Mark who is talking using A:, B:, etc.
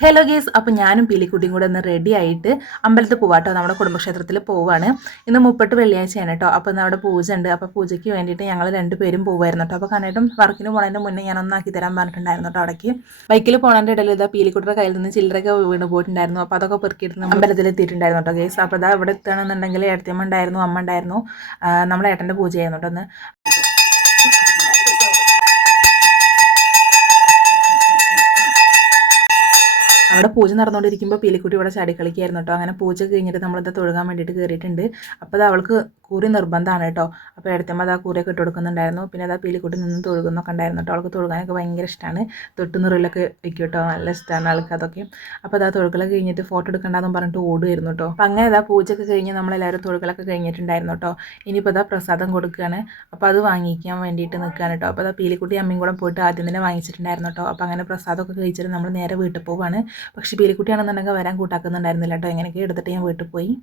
A: Hello guys അപ്പോൾ ഞാനും പീലിക്കുട്ടിയും കൂടെ ഒന്ന് റെഡി ആയിട്ട് അമ്പലത്തിൽ പോവാട്ടോ. നമ്മുടെ കുടുംബക്ഷേത്രത്തിൽ പോവാണ്. ഇന്ന് മുപ്പട്ട് വെള്ളിയാഴ്ചയാണ് കേട്ടോ. അപ്പോൾ ഇന്ന് അവിടെ പൂജ ഉണ്ട് അപ്പോൾ പൂജയ്ക്ക് വേണ്ടിയിട്ട് ഞങ്ങൾ രണ്ടുപേരും പോവായിരുന്നു കേട്ടോ. അപ്പോൾ കണ്ടിട്ടും വർക്കിന് പോണതിന്റെ മുന്നേ ഞാൻ ഒന്നാക്കി തരാൻ പറഞ്ഞിട്ടുണ്ടായിരുന്നു കേട്ടോ അവിടേക്ക്. ബൈക്കിൽ പോണതിന്റെ ഇടയിൽ ഇതാ പീലിക്കുട്ടിയുടെ കയ്യിൽ നിന്ന് ചില്ലറൊക്കെ വീണ് പോയിട്ടുണ്ടായിരുന്നു. അപ്പോൾ അതൊക്കെ പെറുക്കിയിട്ട് അമ്പലത്തിൽ എത്തിയിട്ടുണ്ടായിരുന്നു കേട്ടോ ഗേസ് അപ്പോൾ ഇതാ ഇവിടെ എത്തുകയാണെന്നുണ്ടെങ്കിൽ ഏട്ടത്തിയമ്മ ഉണ്ടായിരുന്നു അമ്മ ഉണ്ടായിരുന്നു. നമ്മളെ ഏട്ടന്റെ പൂജ ചെയ്യുന്നു കേട്ടോ ഒന്ന് അവിടെ പൂജ നടന്നുകൊണ്ടിരിക്കുമ്പോൾ പീലിക്കുട്ടി ഇവിടെ ചാടി കളിക്കായിരുന്നു കേട്ടോ. അങ്ങനെ പൂജ കഴിഞ്ഞിട്ട് നമ്മളിത് തൊഴുകാൻ വേണ്ടിയിട്ട് കയറിയിട്ടുണ്ട് അപ്പോൾ അത് അവൾക്ക് കൂറി നിർബന്ധമാണ് കേട്ടോ. അപ്പോൾ എടുത്തമ്മ അത് ആ കൂറിയൊക്കെ ഇട്ട് കൊടുക്കുന്നുണ്ടായിരുന്നു. പിന്നെ അത് ആ പീലിക്കുട്ടി നിന്ന് തൊഴുകുന്നൊക്കെ ഉണ്ടായിരുന്നു കേട്ടോ. അവൾക്ക് തൊഴുകാനൊക്കെ ഭയങ്കര ഇഷ്ടമാണ് തൊട്ടുനിറിലൊക്കെ വയ്ക്കും കേട്ടോ. നല്ല ഇഷ്ടമാണ് ആൾക്ക് അതൊക്കെ. അപ്പോൾ അത് ആ തൊഴുകളൊക്കെ കഴിഞ്ഞിട്ട് ഫോട്ടോ എടുക്കണ്ടെന്നും പറഞ്ഞിട്ട് ഓടുമായിരുന്നു കേട്ടോ. അപ്പോൾ അങ്ങനെ അതാ പൂജയൊക്കെ കഴിഞ്ഞ് നമ്മളെല്ലാവരും തൊഴുകളൊക്കെ കഴിഞ്ഞിട്ടുണ്ടായിരുന്നു കേട്ടോ. ഇനിയിപ്പോൾ അതാ പ്രസാദം കൊടുക്കുകയാണ് അപ്പോൾ അത് വാങ്ങിക്കാൻ വേണ്ടിയിട്ട് നിൽക്കുകയാണ് കേട്ടോ. അപ്പോൾ അതാ പീലിക്കുട്ടി അമ്മയും കൂടെ പോയിട്ട് ആദ്യം തന്നെ വാങ്ങിച്ചിട്ടുണ്ടായിരുന്നു കേട്ടോ. അപ്പോൾ അങ്ങനെ പ്രസാദമൊക്കെ കഴിച്ചിട്ട് നമ്മൾ നേരെ വീട്ടിൽ പോവാണ്. പക്ഷേ പീലിക്കുട്ടിയാണെന്നുണ്ടെങ്കിൽ വരാൻ കൂട്ടാക്കുന്നുണ്ടായിരുന്നില്ല കേട്ടോ. എങ്ങനെയൊക്കെ എടുത്തിട്ട് ഞാൻ വീട്ടിൽ പോയി.